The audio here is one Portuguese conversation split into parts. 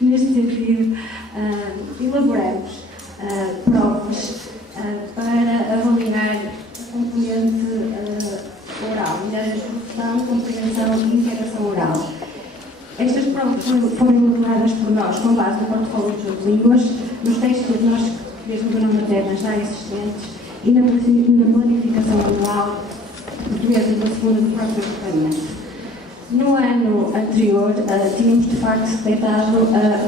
Neste sentido, elaboramos provas para avaliar a componente oral, melhoras de produção, compreensão e interação oral. Estas provas foram elaboradas por nós com base no portfólio de jogo de línguas, nos textos de diagnóstico português de língua materna já existentes e na planificação anual portuguesa da segunda do próprio departamento. No ano anterior, tínhamos de facto detectado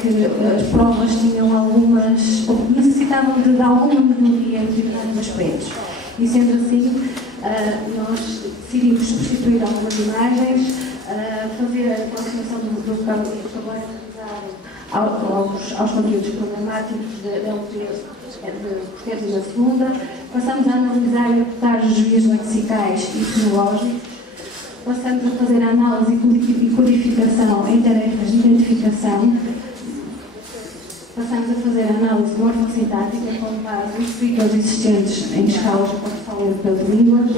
que as provas tinham necessitavam de alguma melhoria em determinados aspectos. E sendo assim, nós decidimos substituir algumas imagens, fazer a aproximação do vocabulário aos conteúdos programáticos de português na segunda. Passamos a analisar e adaptar os desvios lexicais e fonológicos. Passamos a fazer a análise e codificação em tarefas de identificação. Passamos a fazer a análise morfossintática com base nos ciclos existentes em escalas de portfólio de línguas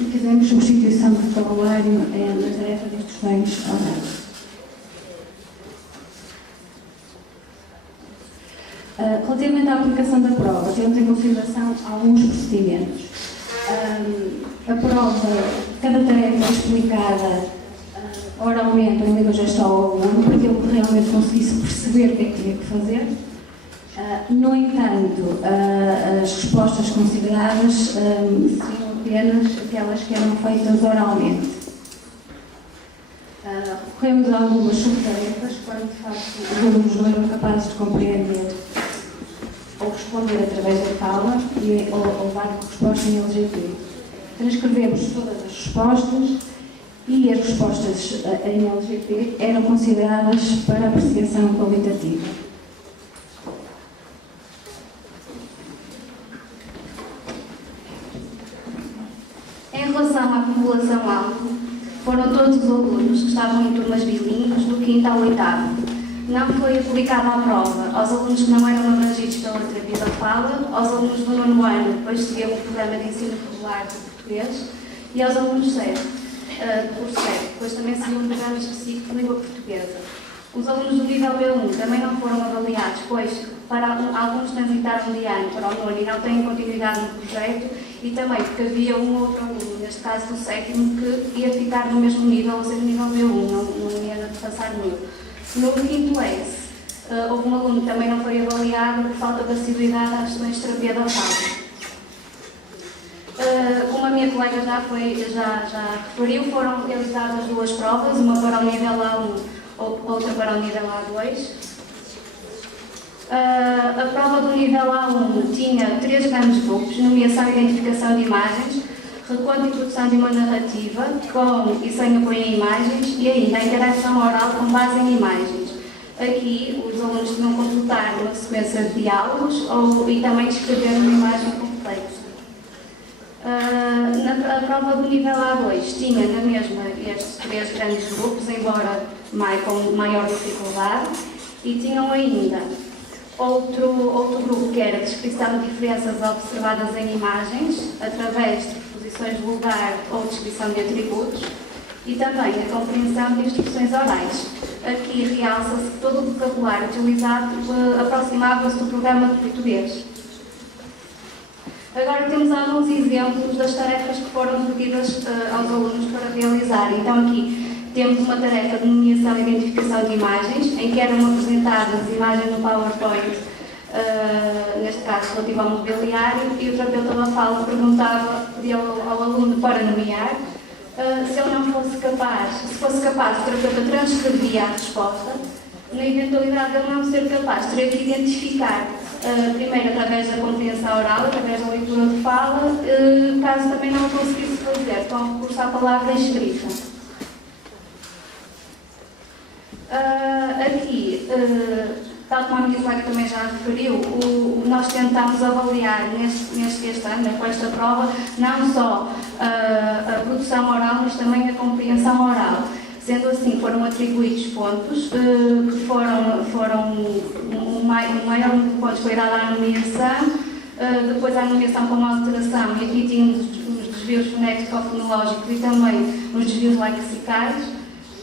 e fizemos substituição de vocabulário nas tarefas de instruções orais. Relativamente à aplicação da prova, temos em consideração alguns procedimentos. A prova, cada tarefa é explicada oralmente em língua gestual ao aluno, para que ele realmente conseguisse perceber o que é que tinha que fazer. No entanto, as respostas consideradas seriam apenas aquelas que eram feitas oralmente. Recorremos a algumas subtarefas quando, de facto, os alunos não eram capazes de compreender ou responder através da fala ou dar resposta em LGP. Transcrevemos todas as respostas e as respostas em LGP eram consideradas para apreciação qualitativa. Em relação à população alvo, foram todos os alunos que estavam em turmas bilíngues do 5º ao 8º. Não foi aplicada a prova aos alunos que não eram abrangidos pela terapia da fala, aos alunos do 9º ano, depois seguiam o programa de ensino regular de português, e aos alunos do curso 7, depois também seguiam um programa específico de língua portuguesa. Os alunos do nível B1 também não foram avaliados, pois alguns transitaram de ano para o 9º e não têm continuidade no projeto, e também porque havia um outro aluno, neste caso do 7º, que ia ficar no mesmo nível, ou seja, no nível B1, não ia passar muito. No 5º S, houve um aluno que também não foi avaliado por falta de assiduidade às questões de terapia da fala. Como a minha colega já referiu, foram realizadas duas provas, uma para o nível A1 outra para o nível A2. A prova do nível A1 tinha 3 grandes grupos: nomeação e identificação de imagens, reconto e produção de uma narrativa com e sem apoio em imagens e ainda a interação oral com base em imagens. Aqui os alunos tinham que consultar uma sequência de diálogos e também descrever uma imagem complexa. Na prova do nível A2 tinha na mesma estes 3 grandes grupos, embora com maior dificuldade, e tinham ainda outro grupo que era a descrição de diferenças observadas em imagens através de preposições de lugar ou descrição de atributos, e também a compreensão de instruções orais. Aqui realça-se que todo o vocabulário utilizado aproximava-se do programa de português. Agora temos alguns exemplos das tarefas que foram pedidas aos alunos para realizar. Então aqui temos uma tarefa de nomeação e identificação de imagens, em que eram apresentadas imagens no PowerPoint, neste caso relativo ao mobiliário, e o terapeuta da fala pedia ao aluno para nomear. Se ele não fosse capaz, se fosse capaz, o terapeuta transcrevia a resposta. Na eventualidade de ele não ser capaz, teria que identificar, primeiro através da compreensão oral, através da leitura de fala, caso também não o conseguisse fazer, com recurso à palavra escrita. Aqui, tal como a minha colega também já referiu, nós tentamos avaliar este ano, com esta prova, não só a produção oral, mas também a compreensão oral. Sendo assim, foram atribuídos pontos, que foram o maior número de pontos foi dado à nomeação, depois à nomeação com uma alteração, e aqui tínhamos os desvios fonético-fonológicos e também os desvios lexicais.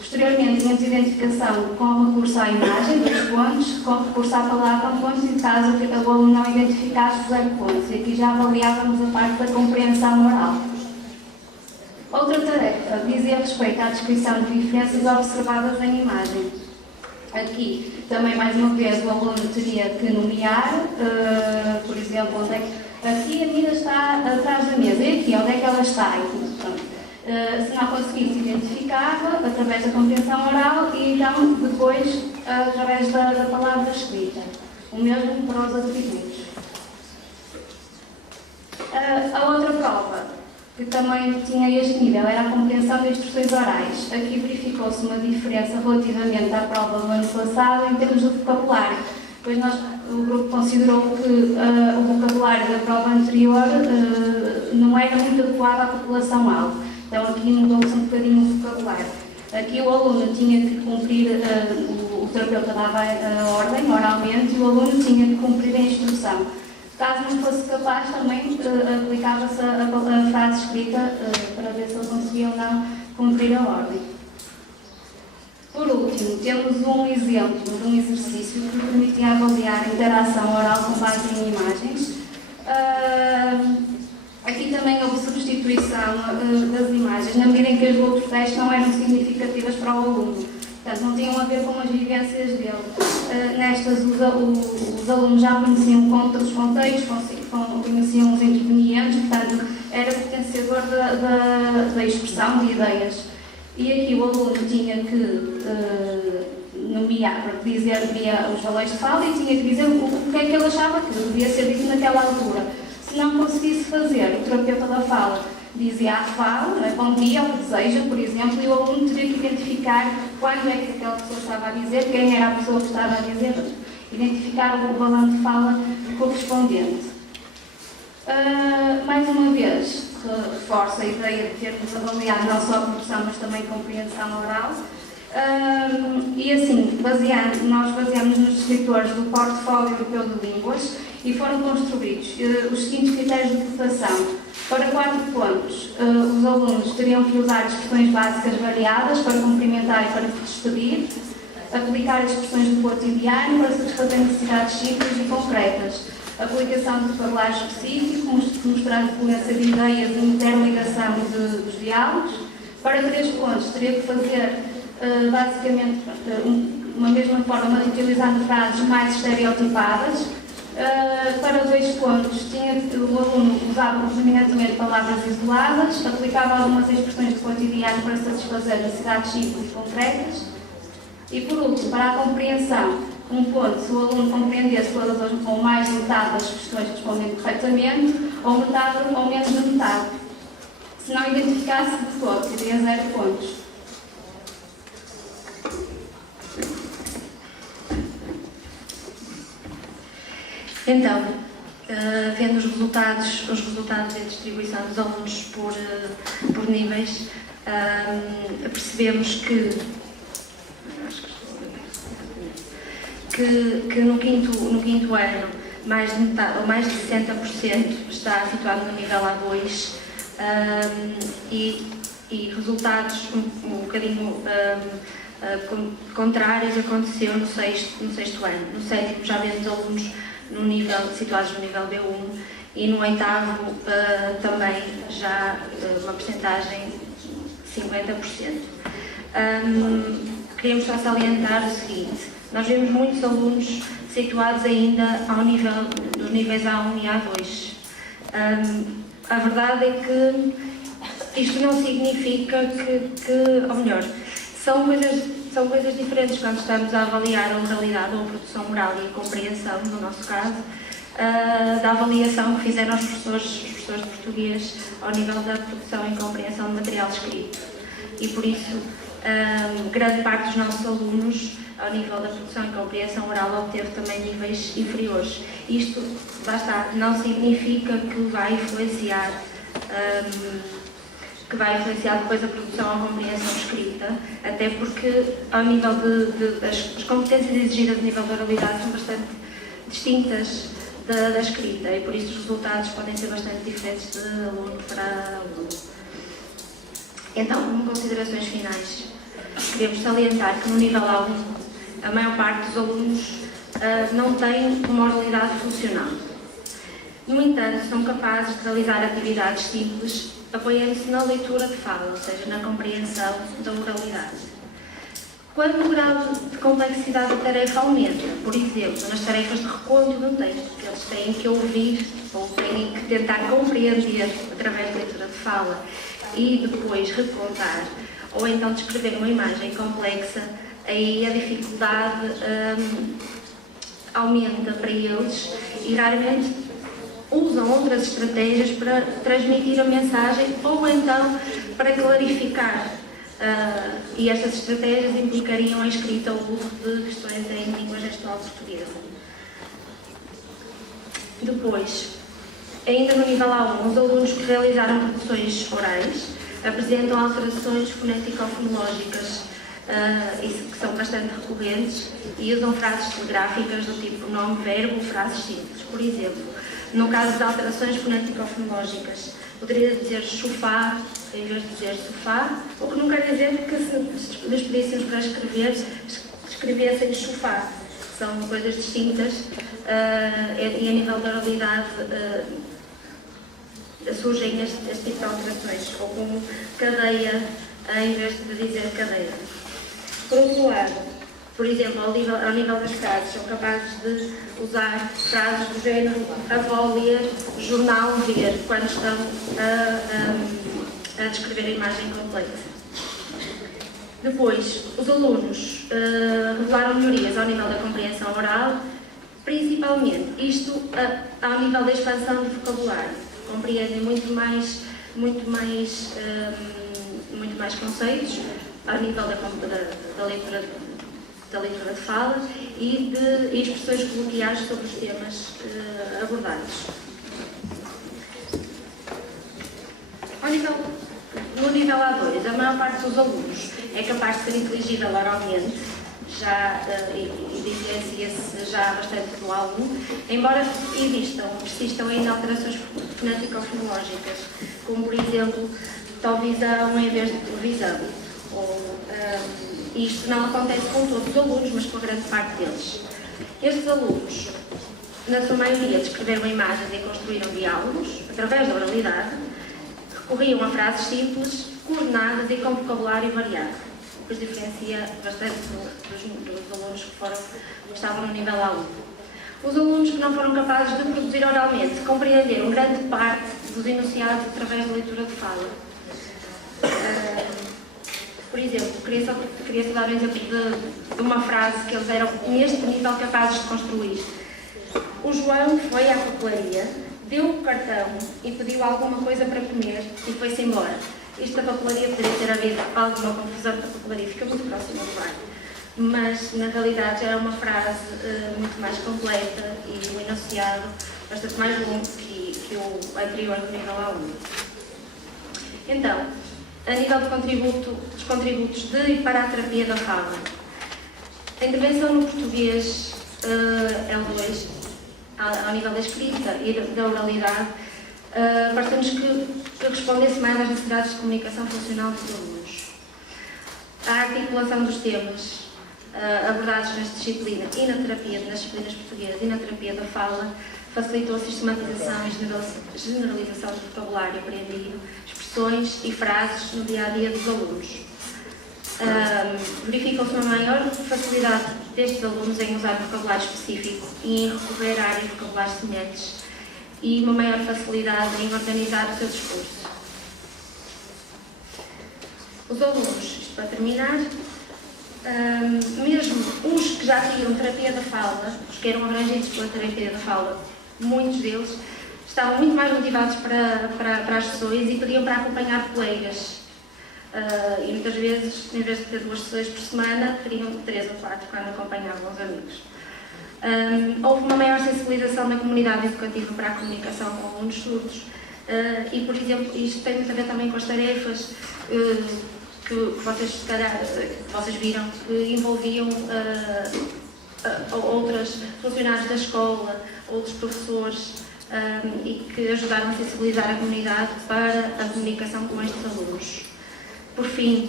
Os Posteriormente, tínhamos identificação com recurso à imagem, 2 pontos, com recurso à palavra, 1 ponto, e caso o aluno não identificasse, 0 pontos. E aqui já avaliávamos a parte da compreensão oral. Outra tarefa dizia respeito à descrição de diferenças observadas em imagem. Aqui, também, mais uma vez, o aluno teria que nomear, por exemplo, onde é que aqui a menina está atrás da mesa, e aqui, onde é que ela está? Se não conseguisse, identificava através da compreensão oral e então depois através da palavra escrita. O mesmo para os atributos. A outra prova, que também tinha este nível, era a compreensão de instruções orais. Aqui verificou-se uma diferença relativamente à prova do ano passado em termos de vocabulário, pois o grupo considerou que o vocabulário da prova anterior não era muito adequado à população-alvo. Então aqui mudou-se um bocadinho o vocabulário. Aqui o aluno tinha que cumprir, o terapeuta dava a ordem oralmente e o aluno tinha que cumprir a instrução. Caso não fosse capaz, também aplicava-se a frase escrita para ver se ele conseguia ou não cumprir a ordem. Por último, temos um exemplo de um exercício que permitia avaliar a interação oral com base em imagens. Aqui também houve substituição das imagens, na medida em que as outros testes não eram significativas para o aluno. Portanto, não tinham a ver com as vivências dele. Nestas, os alunos já conheciam os contextos, conheciam os intervenientes, portanto, era potenciador da expressão de ideias. E aqui o aluno tinha que nomear, dizer os valores de fala e tinha que dizer o que é que ele achava que devia ser dito naquela altura. Se não conseguisse fazer, o terapeuta da fala dizia a fala, bom dia, o que deseja, por exemplo, e o aluno teria que identificar quando é que aquela pessoa estava a dizer, quem era a pessoa que estava a dizer, identificar o balão de fala correspondente. Mais uma vez, reforço a ideia de termos avaliado não só a produção, mas também a compreensão oral. E assim, nós baseamos nos descritores do Portfólio Europeu de Línguas e foram construídos os seguintes critérios de votação. Para 4 pontos, os alunos teriam que usar expressões básicas variadas para cumprimentar e para se despedir, aplicar expressões do cotidiano para satisfazer necessidades simples e concretas, aplicação de vocabulário específico, mostrando fluência de ideias e interligação dos diálogos. Para 3 pontos, teria que fazer basicamente uma mesma forma, utilizando frases mais estereotipadas. Para 2 pontos, o aluno usava predominantemente palavras isoladas, aplicava algumas expressões do cotidiano para satisfazer necessidades simples e concretas. E por último, para a compreensão, 1 ponto, se o aluno compreendesse todas ou mais de metade das questões respondendo corretamente, ou metade ou menos de metade. Se não identificasse de todo, seria 0 pontos. Então, vendo os resultados e a distribuição dos alunos por níveis, percebemos que no quinto ano mais de metade, ou mais de 60% está situado no nível A2 e resultados um bocadinho contrários aconteceu no sexto ano. No sétimo já vemos alunos situados no nível B1 e no oitavo também já uma percentagem de 50%. Queríamos só salientar o seguinte: nós vemos muitos alunos situados ainda ao nível dos níveis A1 e A2. A verdade é que isto não significa ou melhor, são coisas diferentes quando estamos a avaliar a oralidade ou a produção oral e a compreensão, no nosso caso, da avaliação que fizeram os professores de português ao nível da produção e compreensão de material escrito. E por isso, grande parte dos nossos alunos, ao nível da produção e compreensão oral, obteve também níveis inferiores. Isto, lá está, não significa que vai influenciar depois a produção ou a compreensão escrita, até porque ao nível as competências exigidas a nível de oralidade são bastante distintas da escrita e por isso os resultados podem ser bastante diferentes de aluno para aluno. Então, como considerações finais, queremos salientar que no nível A1 a maior parte dos alunos não tem uma oralidade funcional. No entanto, são capazes de realizar atividades simples apoiando-se na leitura de fala, ou seja, na compreensão da oralidade. Quando o grau de complexidade da tarefa aumenta, por exemplo, nas tarefas de reconto de um texto, que eles têm que ouvir ou têm que tentar compreender através da leitura de fala e depois recontar, ou então descrever uma imagem complexa, aí a dificuldade aumenta para eles e raramente usam outras estratégias para transmitir a mensagem ou então para clarificar. E estas estratégias implicariam a escrita ou o uso de questões em língua gestual portuguesa. Depois, ainda no nível A1, os alunos que realizaram produções orais apresentam alterações fonético-fonológicas que são bastante recorrentes e usam frases telegráficas do tipo nome, verbo, frases simples. Por exemplo, no caso de alterações fonético-fonológicas, poderia dizer sofá em vez de dizer sofá, o que não quer dizer que se lhes pedíssemos para escrever, escrevessem sofá. São coisas distintas e a nível da oralidade surgem este tipo de alterações, ou como cadeia em vez de dizer cadeira. Por outro lado, por exemplo, ao nível das frases, são capazes de usar frases do género avó ler, jornal ver, quando estão a descrever a imagem complexa. Depois, os alunos revelaram melhorias ao nível da compreensão oral, principalmente isto ao nível da expansão do vocabulário. Compreendem muito mais conceitos ao nível da leitura de fala e de expressões coloquiais sobre os temas abordados. No nível A2, a maior parte dos alunos é capaz de ser inteligível oralmente, e diferencia-se já bastante do A1, embora persistam ainda alterações fonético-fonológicas, como por exemplo, talvisão em vez de televisão. Isto não acontece com todos os alunos, mas com a grande parte deles. Estes alunos, na sua maioria, descreveram imagens e construíram diálogos através da oralidade, recorriam a frases simples, coordenadas e com vocabulário variado, o que os diferencia bastante dos alunos que estavam no nível A1. Os alunos que não foram capazes de produzir oralmente compreenderam grande parte dos enunciados através da leitura de fala. Por exemplo, queria só dar um exemplo de uma frase que eles eram neste nível capazes de construir. O João foi à papelaria, deu o cartão e pediu alguma coisa para comer e foi-se embora. Isto da papelaria poderia ter havido alguma confusão, porque a papelaria fica muito próxima do bairro. Mas, na realidade, já é uma frase muito mais completa e um enunciado bastante mais longo que o anterior do nível A1. Então, a nível dos contributos de e para a terapia da fala, a intervenção no português L2, ao nível da escrita e da oralidade, parece-nos que respondesse mais às necessidades de comunicação funcional dos alunos. A articulação dos temas abordados nesta disciplina e nas disciplinas portuguesas e na terapia da fala facilitou a sistematização e generalização do vocabulário aprendido, expressões e frases no dia-a-dia dos alunos. Verificam-se uma maior facilidade destes alunos em usar vocabulário específico e em recorrer a áreas de vocabulário semelhantes e uma maior facilidade em organizar o seu discurso. Os alunos, isto para terminar, mesmo os que já tinham terapia da fala, os que eram abrangidos pela terapia da fala, muitos deles estavam muito mais motivados para as sessões e pediam para acompanhar colegas. E muitas vezes, em vez de ter 2 sessões por semana, teriam 3 ou 4 quando acompanhavam os amigos. Houve uma maior sensibilização da comunidade educativa para a comunicação com alunos surdos e, por exemplo, isto tem muito a ver também com as tarefas que vocês viram, que envolviam outras funcionários da escola, outros professores e que ajudaram a sensibilizar a comunidade para a comunicação com estes alunos. Por fim,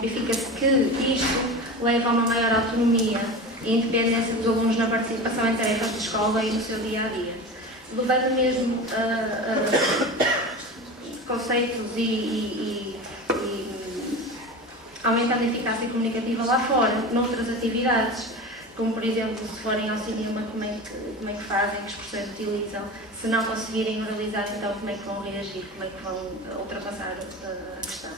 verifica-se que isto leva a uma maior autonomia e independência dos alunos na participação em tarefas de escola e no seu dia-a-dia. Levando mesmo conceitos e aumentando a eficácia comunicativa lá fora, noutras atividades, como por exemplo, se forem ao cinema, como é que fazem, que expressões utilizam, se não conseguirem oralizar, então como é que vão reagir, como é que vão ultrapassar a questão.